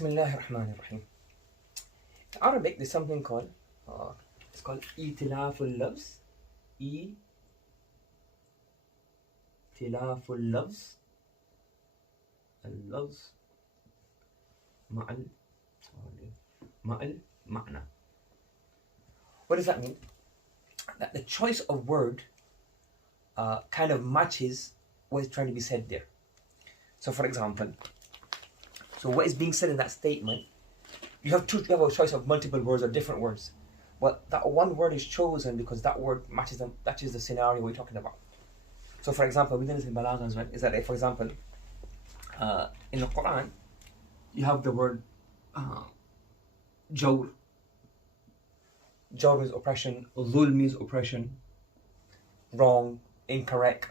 Bismillah ar-Rahman ar-Rahim. In Arabic, there's something called, it's called itilaful lafz. Itilaful lafz. Al-lafz ma'al ma'na. What does that mean? That the choice of word kind of matches what is trying to be said there. So for example, what is being said in that statement, you have a choice of multiple words or different words. But that one word is chosen because that word matches the scenario we're talking about. So for example, we did this in Balagha as well, is that for example, in the Quran, you have the word Jawr. Jawr means oppression, Dhul means oppression, wrong, incorrect.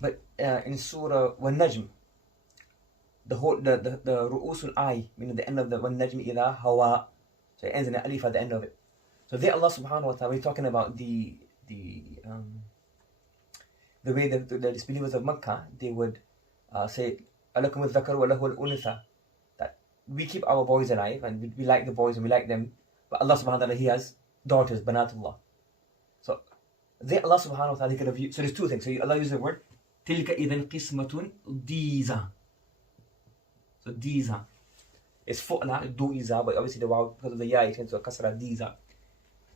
But in Surah Wan-Najm, the Ru'usul Ay, meaning the end of the Wan-Najm idha hawa, so it ends in an alif at the end of it. So there Allah subhanahu wa ta'ala, we're talking about the way the disbelievers of Makkah, they would say, Alakum al-dhakar wa lahu al-unitha, that we keep our boys alive and we like the boys and we like them, but Allah subhanahu wa ta'ala, He has daughters, banatullah. So there Allah subhanahu wa ta'ala, He could have used, so there's two things. So Allah uses the word tilka idhan qismatun diza. So diza. It's fu'la, du'iza, but obviously the waw, because of the ya, it turns to a kasra, diza.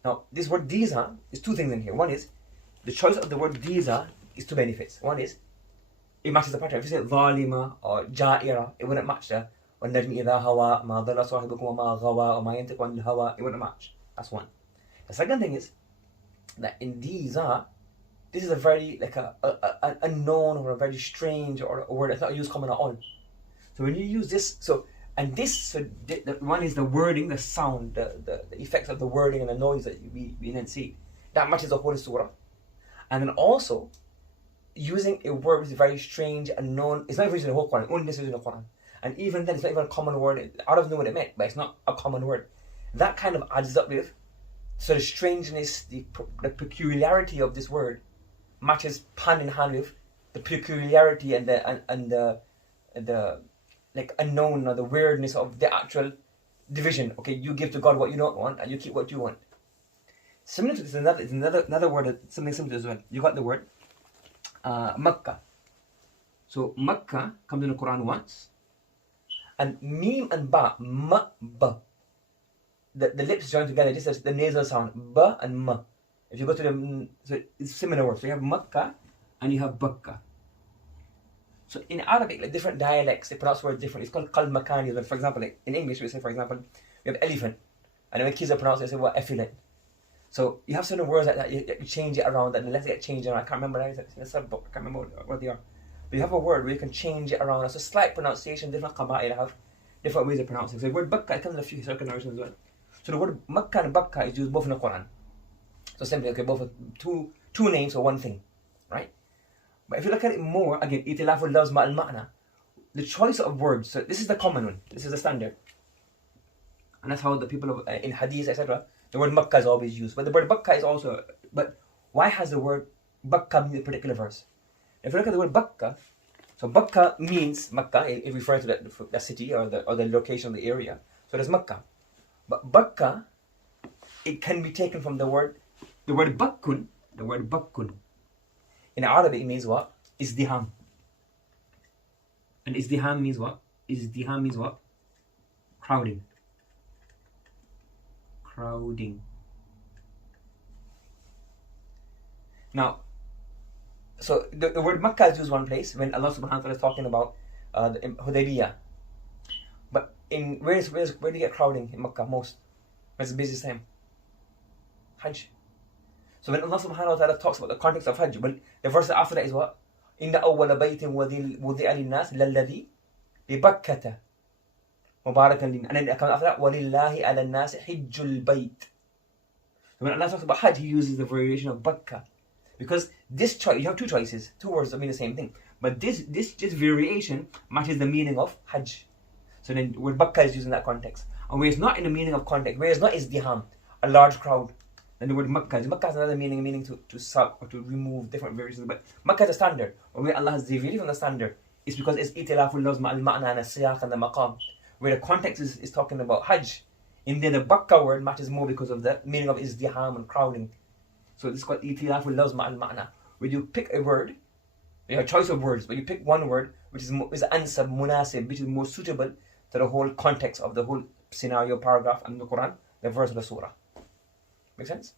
Now, this word diza is two things in here. One is, the choice of the word diza is two benefits. One is, it matches the pattern. If you say dhalima or ja'ira, it wouldn't match the وَالنَّجْمِ إِذَا هَوَى مَا ضَلَّ صَاحِبُكُمْ وَمَا غَوَى وَمَا يَنْطِقُ عَنِ الْهَوَى, it wouldn't match. That's one. The second thing is, that in diza, this is a very, like a unknown or a very strange or a word that's not used common at all. So when you use this, the one is the wording, the sound, the effects of the wording and the noise that we then see. That matches the whole surah. And then also, using a word which is very strange, unknown, it's not even used in the whole Quran, only this is in the Quran. And even then, it's not even a common word. Arabs know what it meant, but it's not a common word. That kind of adds up with, so the strangeness, the peculiarity of this word matches hand in hand with the peculiarity and the like unknown or the weirdness of the actual division. Okay, you give to God what you don't want and you keep what you want. Similar to this, another word, something similar as well. You got the word Makkah. So Makkah comes in the Quran once, and Mim and Ba, ba. The lips join together just as the nasal sound, Ba and Ma. If you go to so it's similar words. So you have Makkah and you have Bakka. So in Arabic, like different dialects, they pronounce words differently. It's called Qalb Makani. But for example, like in English, we say, for example, we have elephant. And when kids are pronounced, they say, well, effluent. So you have certain words like that, you change it around, and the letters get changed around. I can't remember that. It's in a book. I can't remember what they are. But you have a word where you can change it around. It's a slight pronunciation, different qaba'il have different ways of pronouncing. So the word Bakka, it comes in a few historical narrations as well. So the word Makkah and Bakka is used both in the Quran. So simply, okay, both two names for one thing, right? But if you look at it more, again, itilaful lafz ma'al ma'na, the choice of words, so this is the common one, this is the standard. And that's how the people in hadith, etc., the word Makkah is always used. But the word Bakka is also, but why has the word Bakka in a particular verse? If you look at the word Bakka, so Bakka means Makkah, it refers to the city or the location of the area. So there's Makkah. But Bakka, it can be taken from the word Bakkun, in Arabic, it means what? Izdiham. And Izdiham means what? Izdiham means what? Crowding. Now, so the word Makkah is used one place when Allah subhanahu wa ta'ala is talking about the Hudaybiyah. But where do you get crowding in Makkah most? Where's the busiest time? Hajj. So when Allah subhanahu wa ta'ala talks about the context of Hajj, well, the verse after that is what? Inna awwala baytin wudi'a lin-nas lalladhi bi Bakkata mubarakan lin. And then it comes after that, walillahi ala an-nas hijjul bayt. So when Allah talks about Hajj, He uses the variation of Bakka. Because this choice, you have two choices, two words that mean the same thing. But this variation matches the meaning of Hajj. So then the word Bakka is used in that context. And where it's not in the meaning of context, where it's not izdiham, a large crowd, then the word Makkah. Makkah has another meaning to suck or to remove different variations. But Makkah is a standard. Or where Allah has deviated from the standard, it's because it's itilaful lafz ma'al ma'na and siyaq and the maqam. where the context is talking about Hajj. In there, the Bakka word matters more because of the meaning of izdiham and crowding. So this is called itilaf al-lafz ma'al ma'na. Where you pick a word, you have a choice of words, but you pick one word which is ansab, munasib, which is more suitable to the whole context of the whole scenario, paragraph, and the Quran, the verse of the surah. Make sense?